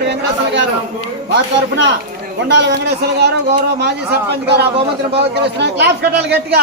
వెంకటేశ్వర గారు. వారి తరఫున కొండాల వెంకటేశ్వర గారు గౌరవ మాజీ సర్పంచ్ గారు ఆ బహుమతిని బహుకరిస్తున్నారు క్లాస్ కట్టాలి గట్టిగా.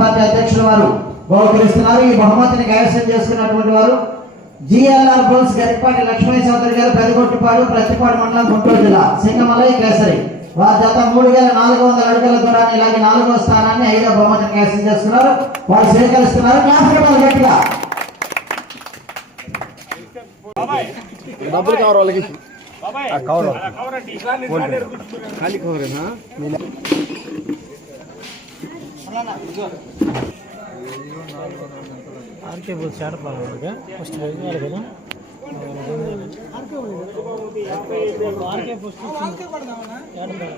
పార్టీ అధ్యక్షుల వారు బహుకరిస్తున్నారు. ఈ బహుమతిని కైవసం చేసుకున్నటువంటి వారు జిఎల్ఆర్ బోల్స్ గరిపాటి లక్ష్మీ చౌదరి గారు పెదగొట్టుపాడు ప్రతిపాడు మండలం గుంటూరు జిల్లా సింగమలై కేసరి. వారి జత మూడు వేల నాలుగు వందల అడుగుల దూరాన్ని ఇలాగే నాలుగో స్థానాన్ని ఐదో బహుమతిని కైవసం చేస్తున్నారు వారు స్వీకరిస్తున్నారు. క్లాస్ గట్టిగా. డబ్బులు కావాలి వాళ్ళకి కవర్ ఖాళీ కవరేనా ఆర్కే బుల్ చేటపాలగా ఫస్ట్ వెళ్ళాలి కదా ఆర్కే ఫస్ట్ అంతే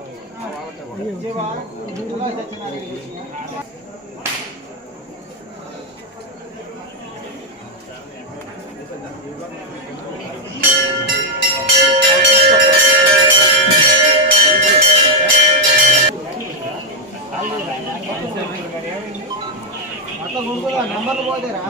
అట్లా గుంటుగా నంబర్లు పోతేరా?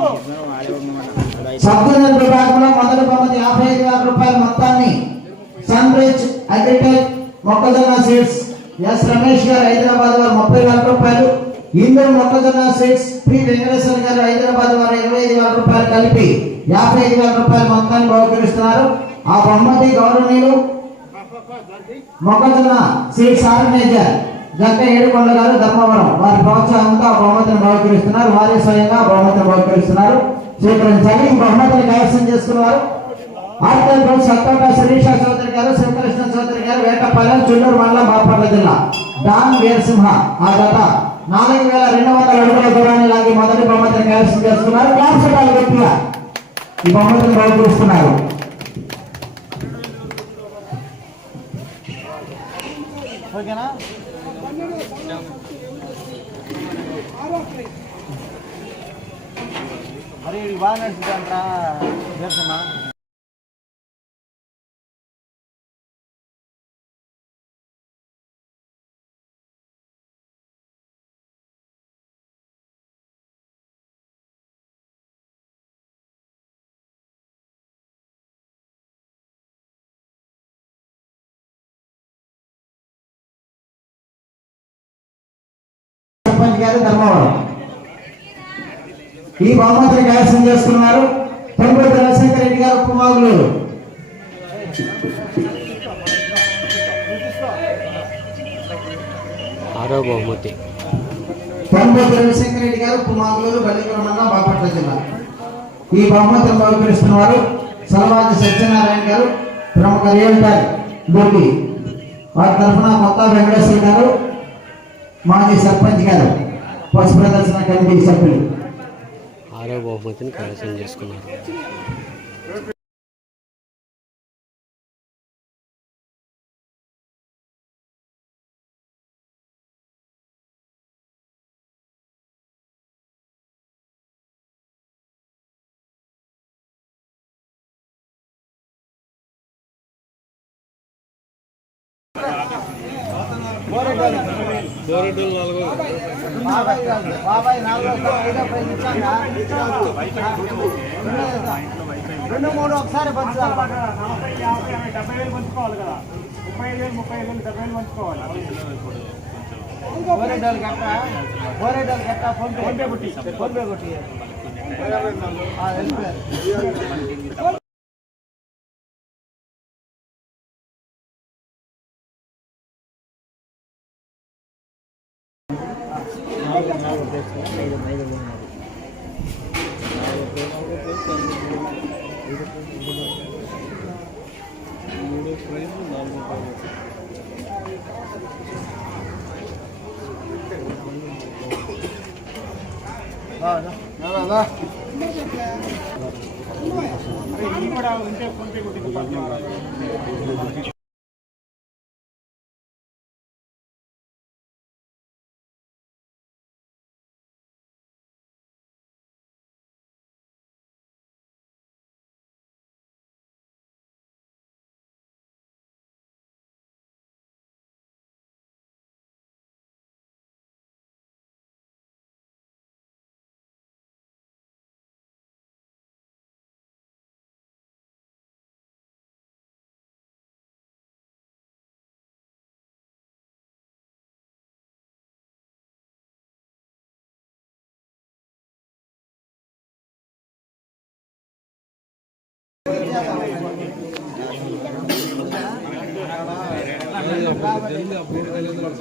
సురేషనా? విభాగంలో మొదటి బహుమతి యాభై ఐదు వేల రూపాయల మొత్తాన్ని సన్ రిచ్ అగ్రిటెక్ మొక్కజొన్న సీడ్స్ ఎస్ రమేష్ గారు హైదరాబాద్ వారు ముప్పై వేల రూపాయలు ఇందు మొక్కజొన్న సీడ్స్ పి వెంకటేశ్వర గారు హైదరాబాద్ వారు ఇరవై ఐదు వేల రూపాయలు కలిపి యాభై ఐదు వేల రూపాయల మొత్తాన్ని బహుకరిస్తున్నారు ఆ బహుమతి గౌరవనీయులు మొక్కజొన్న సీడ్స్ ఆర్గనైజర్ జక్క ఏడుకొండ గారు ధర్మవరం వారి ప్రోత్సాహంతో ఆ బహుమతిని బహుకరిస్తున్నారు. వారే స్వయంగా బహుమతిని బహుకరిస్తున్నారు. స్వీకరించాలి. ఈ బహుమతిని కైవసం చేసుకున్నారు. ఆర్కల్ రోజు సత్తోట శిరీష చౌదరి గారు శివకృష్ణ చౌదరి గారు వేటపాలెం చుండూరు మండలం బాపట్ల జిల్లా. డాన్ వీరసింహ ఆ జత నాలుగు వేల రెండు వందల అడుగుల దూరాన్ని లాగి మొదటి బహుమతిని కైవసం చేసుకున్నారు. క్లాస్ గట్టిగా ఈ బహుమతిని బహుకరిస్తున్నారు. ఓకేనా? మరి బాగా దర్శనా గారు ధర్మవరం. ఈ బహుమతిని కైవసం చేసుకున్నారు పెంపూరు రవిశంకర్ రెడ్డి గారు కుమారులు. ఆరో బహుమతి. పెంపూరు రవిశంకర్ రెడ్డి గారు కుమారులు బల్లిపురం మండలం బాపట్ల జిల్లా. ఈ బహుమతిని బహుకరిస్తున్నారు సలవాజి సత్యనారాయణ గారు ప్రముఖ రియల్టర్ గోపి. వారి తరఫున కొత్త వెంకటేశ్వర గారు మాజీ సర్పంచ్ గారు. పశు ప్రదర్శన కమిటీ సభ్యులు ఆరో బహుమతిని కైవసం చేసుకున్నారు. రెండు మూడు ఒకసారి పంచాలి నలభై యాభై డెబ్బై వేలు పంచుకోవాలి కదా ముప్పై ఐదు వేలు ముప్పై ఐదు వేలు డెబ్బై వేలు పంచుకోవాలి ఓరేడోలు గట్ట ఓరేడోలు గట్ట ఫోన్ పే ఫోన్ పే కొట్టి. ఫోన్ పే కొట్టి Não, não, não, não. ఆ, వెళ్ళిపోయారు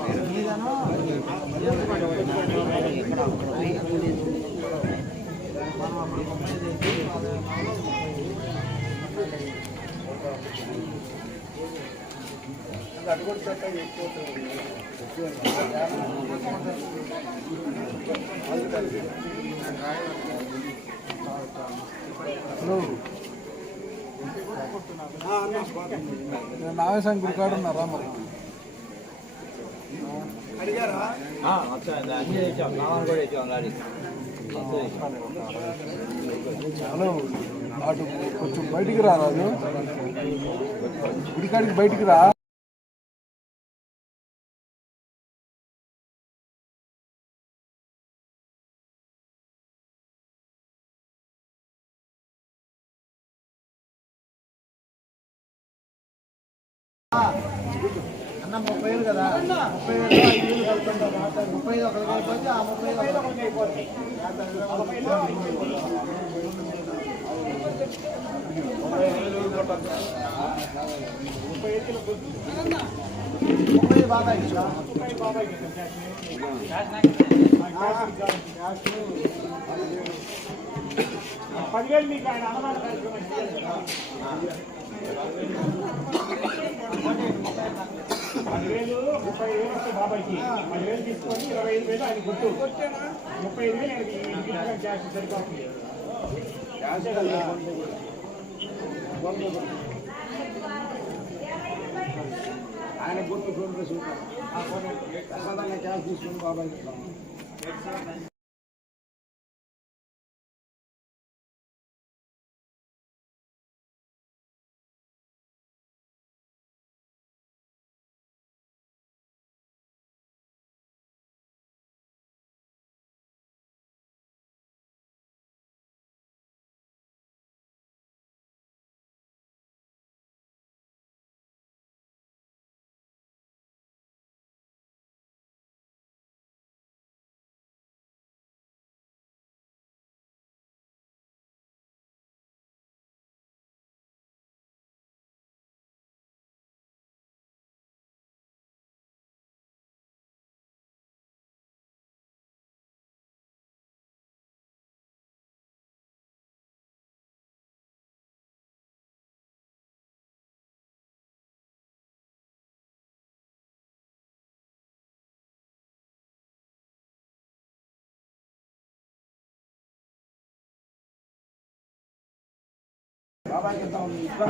నాగేశానికి గురికాడు ఉన్నారా మరి? హలో అటు కొంచెం బయటికి రా రాజు గుడికాడికి బయటికి రా. అన్న ముప్పై వేలు కదా ముప్పై వేలు ఐదు వేలు కలుపుకుంటాం ముప్పై ఐదు ఒకరికి కలిపి ఆ ముప్పై ఐదు ఒకరికి అయిపోతుంది ముప్పై బాబాయ్ పదివేలు ముప్పై వేలు వస్తాయి బాబాయ్కి. పదివేలు తీసుకొని ఇరవై ఐదు వేలు ఆయన గుర్తు ముప్పై ఐదు వేలు ఆయనకి క్యాష్ సరిపోతుంది. కదా. ఆయన గుర్తు ఫోన్ పే ప్రసాదంగా క్యాష్ తీసుకుని బాబాయ్ అవతల రీతిలో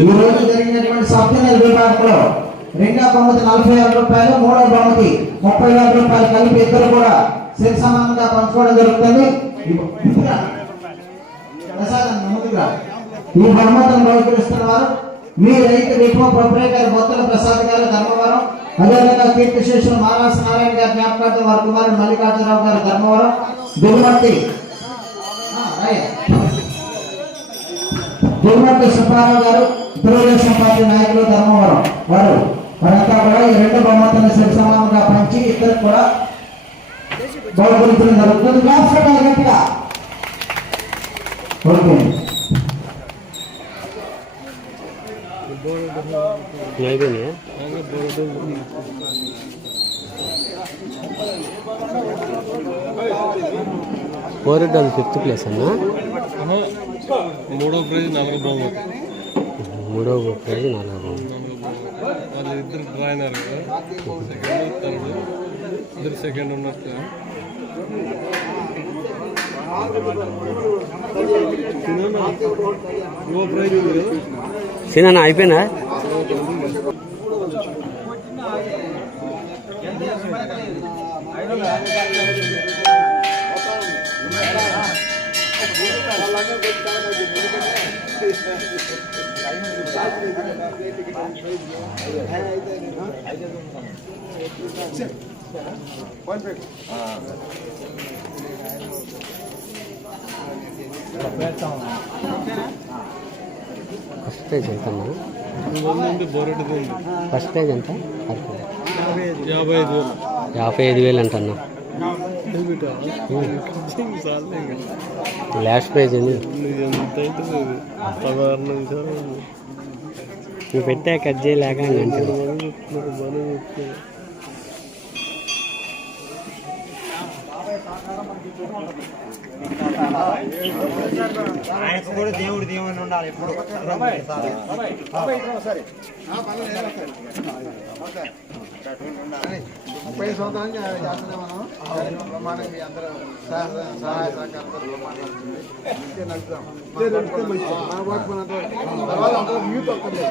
ఈ రోజు జరిగినటువంటి సప్తమ విభాగంలో రెండో బహుమతి నలభై వేల రూపాయలు మూడో బహుమతి ముప్పై వేల రూపాయలు కలిపి ఇద్దరు కూడా సరి సమానంగా పంచుకోవడం జరుగుతుంది ప్రసాదం ముందుగా. ఈ బహుమతిని బహుకరిస్తున్న వారు మీ రైతు విప్లవ ప్రొపరేటర్ బొత్తల ప్రసాద్ గారు ధర్మవరం అదేవిధంగా కీర్తిశేషులు శేషులు నారాయణ గారి జ్ఞాపకార్థం వారి కుమారుడు మల్లికార్జునరావు గారు ధర్మవరం దుమ్మట్టి దుమ్మట్టి సుబ్బారావు గారు తెలుగుదేశం పార్టీ నాయకులు ధర్మవరం. వారు వారంతా కూడా ఈ రెండు బహుమతులను సరిసమానంగా పంచి ఇద్దరు కూడా బహుకరించడం జరుగుతుంది. గట్టిగా ఓకే. అయిపోయినాయా కోరిడాన్ ఫిఫ్త్ ప్లేస్ అన్నా మూడో ప్రైజ్ నాలుగో బహుమతి. మూడో ప్రైజ్ నాలుగో వాళ్ళు ఇద్దరు డ్రా అయినారు కదా. సెకండ్ థర్డ్ ఇద్దరు సెకండ్ ఉన్నట్టు. మూడో ప్రైజ్ ఉంది కదా సినా అయిపోయిందా ఫస్ట్ స్టేజ్ ఎంత ఫస్ట్ స్టేజ్ ఎంత? యాభై ఐదు వేలు అంటన్నా లాస్ట్ ప్రైజ్ అండి నువ్వు పెట్టా కట్ చేయలేక అంటే ఆయనకు కూడా దేవుడు దేవుని ఉండాలి ఎప్పుడు ముప్పై సంవత్సరాలు చేస్తున్నాం మనం బ్రహ్మాండంగా మీ అందరూ సహాయ సహకారంతో తర్వాత అందరూ యూత్ వస్తుంది.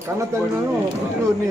కన్న తల్లిను పుట్టినూరిని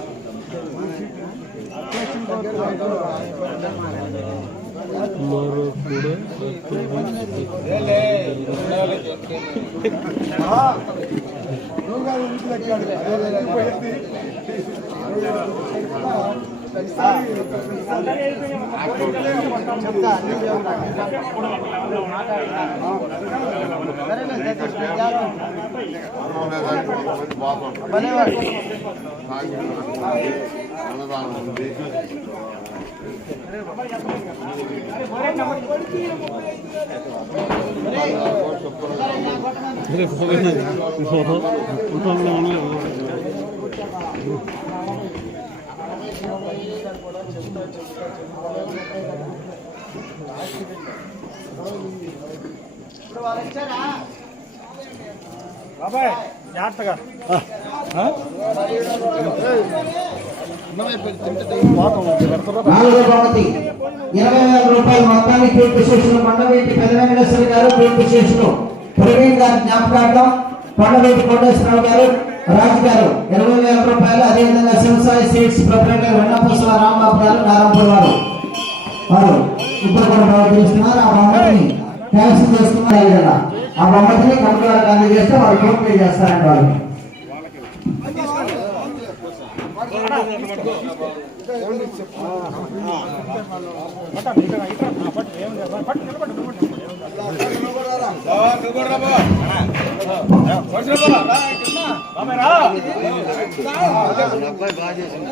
మర్చిపోకూడదు. కూడా నువ్వు కాదు ఇంటికి చెప్తా అన్ని చెప్తా. సరేలే, బాబాయ్ జాగ్రత్తగా. ఇరవై వేల రూపాయలు మొత్తాన్ని కీర్తి శేషులు మండవేటి పెద్ద వెంకటేశ్వర గారు కీర్తి శేషులు ప్రవీణ్ గారి జ్ఞాపకార్థం కొండవీటి కోటేశ్వరరావు గారు రాజు గారు ఇరవై వేల రూపాయలు అదేవిధంగా శివసాయి సీడ్స్ ప్రొపరేటర్ వెన్నపూసల రాంబాబు గారు నారాయణపూర్ వారు వారు ఇప్పుడు కూడా ప్రవర్తిస్తున్నారు ఆ బొమ్మటిని క్యాన్సిల్ చేస్తున్నారు ఈ ఆ బొమ్మటిని కమిటీ అందజేస్తే వారు ఫోన్ పే చేస్తారంట వాళ్ళు పట్టు, ఇటు, ఇటు, పట్టు, ఏం లేదు, పట్టు, నిలబడు, నిలబడు. బాబాయ్ రా అబ్బాయి బాగా చేసింది